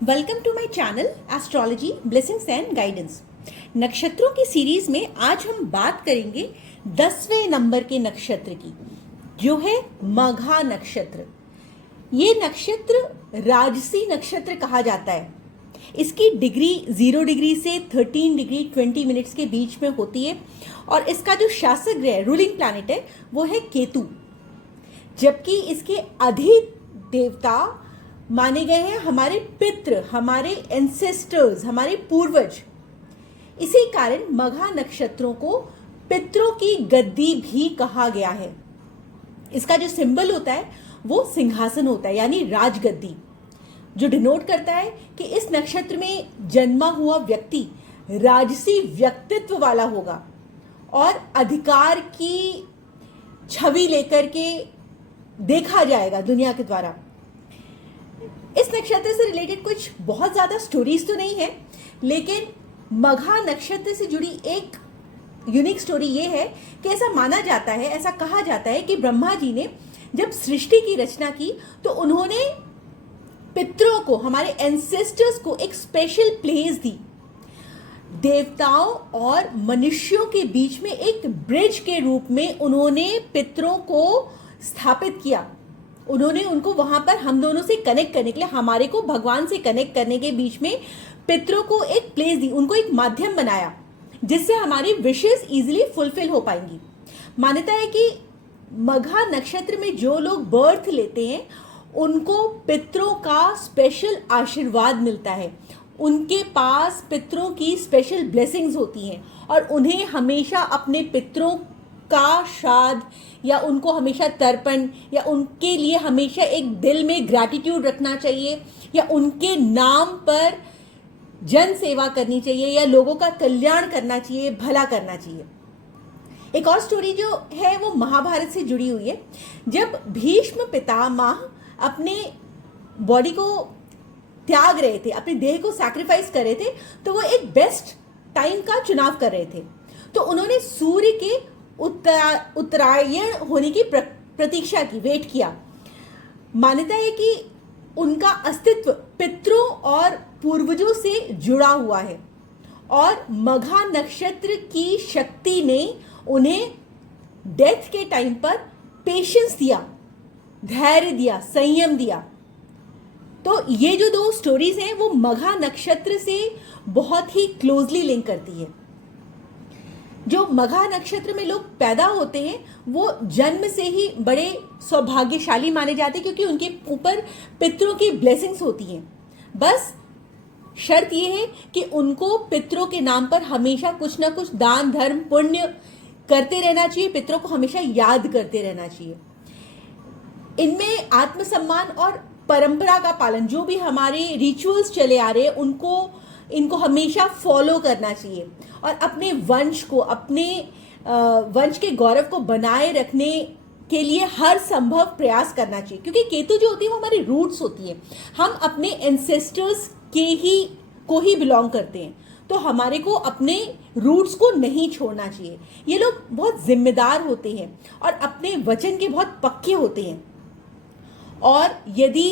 Welcome to my channel astrology blessings and guidance. नक्षत्रों की series में आज हम बात करेंगे 10वें नंबर के नक्षत्र की, जो है मघा नक्षत्र। ये नक्षत्र राजसी नक्षत्र कहा जाता है। इसकी डिग्री 0 डिग्री से 13 डिग्री 20 मिनट्स के बीच में होती है और इसका जो शासक ग्रह रूलिंग प्लैनेट है वो है केतु, जबकि इसके अधिक देवता माने गए हैं हमारे पितृ, हमारे एंसेस्टर्स, हमारे पूर्वज। इसी कारण मघा नक्षत्रों को पितरों की गद्दी भी कहा गया है। इसका जो सिंबल होता है वो सिंहासन होता है, यानी राजगद्दी, जो डिनोट करता है कि इस नक्षत्र में जन्मा हुआ व्यक्ति राजसी व्यक्तित्व वाला होगा और अधिकार की छवि लेकर के देखा जाएगा दुनिया के द्वारा। इस नक्षत्र से रिलेटेड कुछ बहुत ज्यादा स्टोरीज तो नहीं है, लेकिन मघा नक्षत्र से जुड़ी एक यूनिक स्टोरी ये है कि ऐसा माना जाता है, ऐसा कहा जाता है कि ब्रह्मा जी ने जब सृष्टि की रचना की तो उन्होंने पितरों को, हमारे एंसेस्टर्स को एक स्पेशल प्लेस दी। देवताओं और मनुष्यों के बीच में एक ब्रिज के रूप में उन्होंने पितरों को स्थापित किया। उन्होंने उनको वहां पर हम दोनों से कनेक्ट करने के लिए, हमारे को भगवान से कनेक्ट करने के बीच में पितरों को एक प्लेस दी, उनको एक माध्यम बनाया जिससे हमारी विशेष इजीली फुलफिल हो पाएंगी। मान्यता है कि मघा नक्षत्र में जो लोग बर्थ लेते हैं उनको पितरों का स्पेशल आशीर्वाद मिलता है, उनके पास पितरों की स्पेशल ब्लेसिंग्स होती हैं और उन्हें हमेशा अपने पितरों का श्राद्ध या उनको हमेशा तर्पण या उनके लिए हमेशा एक दिल में ग्रैटिट्यूड रखना चाहिए या उनके नाम पर जन सेवा करनी चाहिए या लोगों का कल्याण करना चाहिए, भला करना चाहिए। एक और स्टोरी जो है वो महाभारत से जुड़ी हुई है। जब भीष्म पितामह अपने बॉडी को त्याग रहे थे, अपने देह को सैक्रिफाइस कर रहे थे, तो वो एक बेस्ट टाइम का चुनाव कर रहे थे। तो उन्होंने सूर्य के उत्तरायण होने की प्रतीक्षा की, वेट किया। मान्यता है कि उनका अस्तित्व पितरों और पूर्वजों से जुड़ा हुआ है और मघा नक्षत्र की शक्ति ने उन्हें डेथ के टाइम पर पेशेंस दिया, धैर्य दिया, संयम दिया। तो ये जो दो स्टोरीज हैं वो मघा नक्षत्र से बहुत ही क्लोजली लिंक करती है। जो मघा नक्षत्र में लोग पैदा होते हैं वो जन्म से ही बड़े सौभाग्यशाली माने जाते हैं, क्योंकि उनके ऊपर पितरों की ब्लेसिंग्स होती हैं। बस शर्त ये है कि उनको पितरों के नाम पर हमेशा कुछ ना कुछ दान धर्म पुण्य करते रहना चाहिए, पितरों को हमेशा याद करते रहना चाहिए। इनमें आत्मसम्मान और परंपरा का पालन, जो भी हमारे रिचुअल्स चले आ रहे हैं इनको हमेशा फॉलो करना चाहिए और अपने वंश को, अपने वंश के गौरव को बनाए रखने के लिए हर संभव प्रयास करना चाहिए। क्योंकि केतु जो होती है वो हमारी रूट्स होती है, हम अपने एंसेस्टर्स को ही बिलोंग करते हैं, तो हमारे को अपने रूट्स को नहीं छोड़ना चाहिए। ये लोग बहुत जिम्मेदार होते हैं और अपने वचन के बहुत पक्के होते हैं और यदि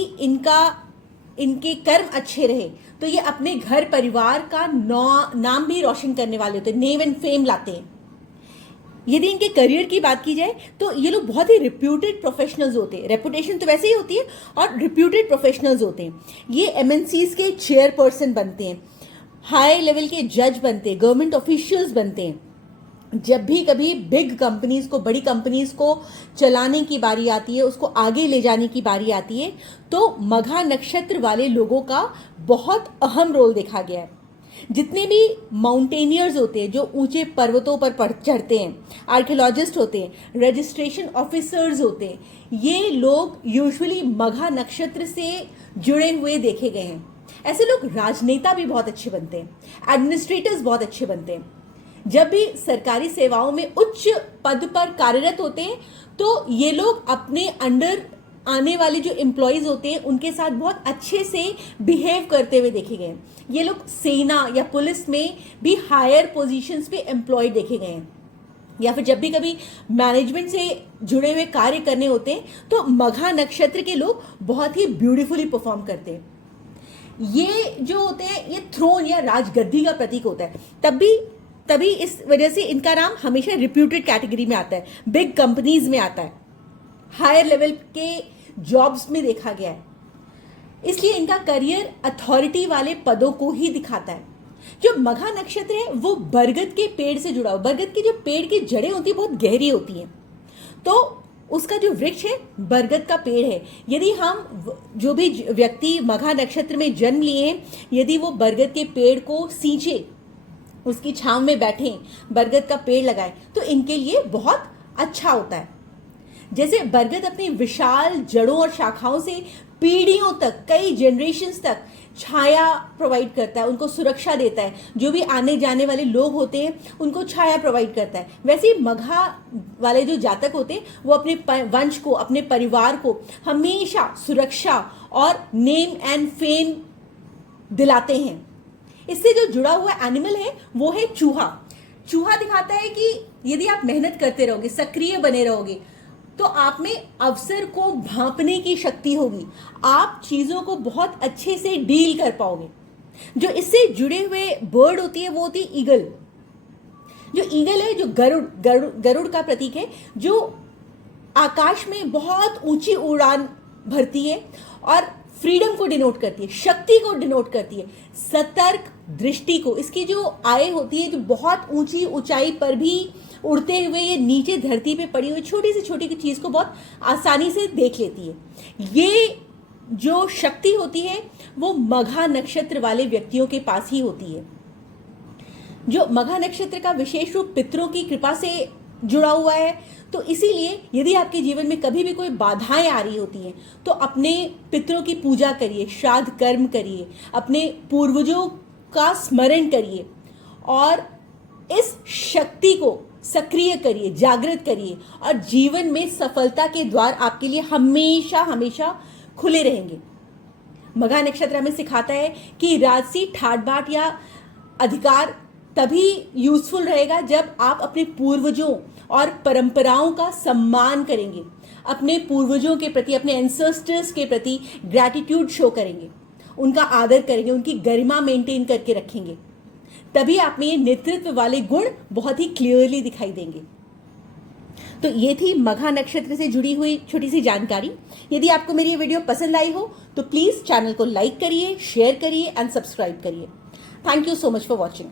इनके कर्म अच्छे रहे तो ये अपने घर परिवार का नाम भी रोशन करने वाले होते हैं, नेम एंड फेम लाते हैं। यदि इनके करियर की बात की जाए तो ये लोग बहुत ही रिप्यूटेड प्रोफेशनल्स होते हैं। रेपुटेशन तो वैसे ही होती है और रिप्यूटेड प्रोफेशनल्स होते हैं। ये एमएनसीज के चेयरपर्सन बनते हैं, हाई लेवल के जज बनते हैं, गवर्नमेंट ऑफिशियल्स बनते हैं। जब भी कभी बिग कंपनीज को, बड़ी कंपनीज को चलाने की बारी आती है, उसको आगे ले जाने की बारी आती है, तो मघा नक्षत्र वाले लोगों का बहुत अहम रोल देखा गया है। जितने भी माउंटेनियर्स होते हैं जो ऊंचे पर्वतों पर चढ़ते हैं, आर्कियोलॉजिस्ट होते हैं, रजिस्ट्रेशन ऑफिसर्स होते हैं, ये लोग यूजुअली मघा नक्षत्र से जुड़े हुए देखे गए हैं। ऐसे लोग राजनेता भी बहुत अच्छे बनते हैं, एडमिनिस्ट्रेटर्स बहुत अच्छे बनते हैं। जब भी सरकारी सेवाओं में उच्च पद पर कार्यरत होते हैं तो ये लोग अपने अंडर आने वाले जो एम्प्लॉयज होते हैं उनके साथ बहुत अच्छे से बिहेव करते हुए देखे गए हैं। ये लोग सेना या पुलिस में भी हायर पोजीशंस पे एम्प्लॉय देखे गए हैं, या फिर जब भी कभी मैनेजमेंट से जुड़े हुए कार्य करने होते हैं तो मघा नक्षत्र के लोग बहुत ही ब्यूटीफुली परफॉर्म करते हैं। ये जो होते हैं ये थ्रोन या राजगद्दी का प्रतीक होता है। तभी इस वजह से इनका नाम हमेशा रिप्यूटेड कैटेगरी में आता है, बिग कंपनीज में आता है, हायर लेवल के जॉब्स में देखा गया है। इसलिए इनका करियर अथॉरिटी वाले पदों को ही दिखाता है। जो मघा नक्षत्र है वो बरगद के पेड़ से जुड़ा हुआ, बरगद की जो पेड़ की जड़ें होती है बहुत गहरी होती हैं, तो उसका जो वृक्ष है बरगद का पेड़ है। यदि हम जो भी व्यक्ति मघा नक्षत्र में जन्म लिए हैं, यदि वो बरगद के पेड़ को सींचे, उसकी छांव में बैठें, बरगद का पेड़ लगाएं, तो इनके लिए बहुत अच्छा होता है। जैसे बरगद अपनी विशाल जड़ों और शाखाओं से पीढ़ियों तक, कई जनरेशन्स तक छाया प्रोवाइड करता है, उनको सुरक्षा देता है। जो भी आने जाने वाले लोग होते हैं उनको छाया प्रोवाइड करता है। वैसे ही मघा वाले जो जातक होते हैं वो अपने वंश को, अपने परिवार को हमेशा सुरक्षा और नेम एंड फेम दिलाते हैं। इससे जो जुड़ा हुआ एनिमल है वो है चूहा। चूहा दिखाता है कि यदि आप मेहनत करते रहोगे, सक्रिय बने रहोगे, तो आप में अवसर को भांपने की शक्ति होगी, आप चीजों को बहुत अच्छे से डील कर पाओगे। जो इससे जुड़े हुए बर्ड होती है वो होती है ईगल। जो ईगल है, जो गरुड़ का प्रतीक है, जो आकाश में बहुत ऊंची उड़ान भरती है और फ्रीडम को डिनोट करती है, शक्ति को डिनोट करती है, सतर्क दृष्टि को। इसकी जो आय होती है, जो बहुत ऊंची ऊंचाई पर भी उड़ते हुए ये नीचे धरती पे पड़ी हुई छोटी से छोटी चीज को बहुत आसानी से देख लेती है। ये जो शक्ति होती है वो मघा नक्षत्र वाले व्यक्तियों के पास ही होती है। जो मघा नक्षत्र का विशेष रूप पितरों की कृपा से जुड़ा हुआ है, तो इसीलिए यदि आपके जीवन में कभी भी कोई बाधाएं आ रही होती हैं तो अपने पितरों की पूजा करिए, श्राद्ध कर्म करिए, अपने पूर्वजों का स्मरण करिए और इस शक्ति को सक्रिय करिए, जागृत करिए, और जीवन में सफलता के द्वार आपके लिए हमेशा हमेशा खुले रहेंगे। मघा नक्षत्र हमें सिखाता है कि राजसी ठाट बाट या अधिकार तभी यूजफुल रहेगा जब आप अपने पूर्वजों और परंपराओं का सम्मान करेंगे, अपने पूर्वजों के प्रति, अपने एंसेस्टर्स के प्रति ग्रैटिट्यूड शो करेंगे, उनका आदर करेंगे, उनकी गरिमा मेंटेन करके रखेंगे। तभी आप में ये नेतृत्व वाले गुण बहुत ही क्लियरली दिखाई देंगे। तो ये थी मघा नक्षत्र से जुड़ी हुई छोटी सी जानकारी। यदि आपको मेरी ये वीडियो पसंद आई हो तो प्लीज चैनल को लाइक करिए, शेयर करिए एंड सब्सक्राइब करिए। Thank you so much for watching.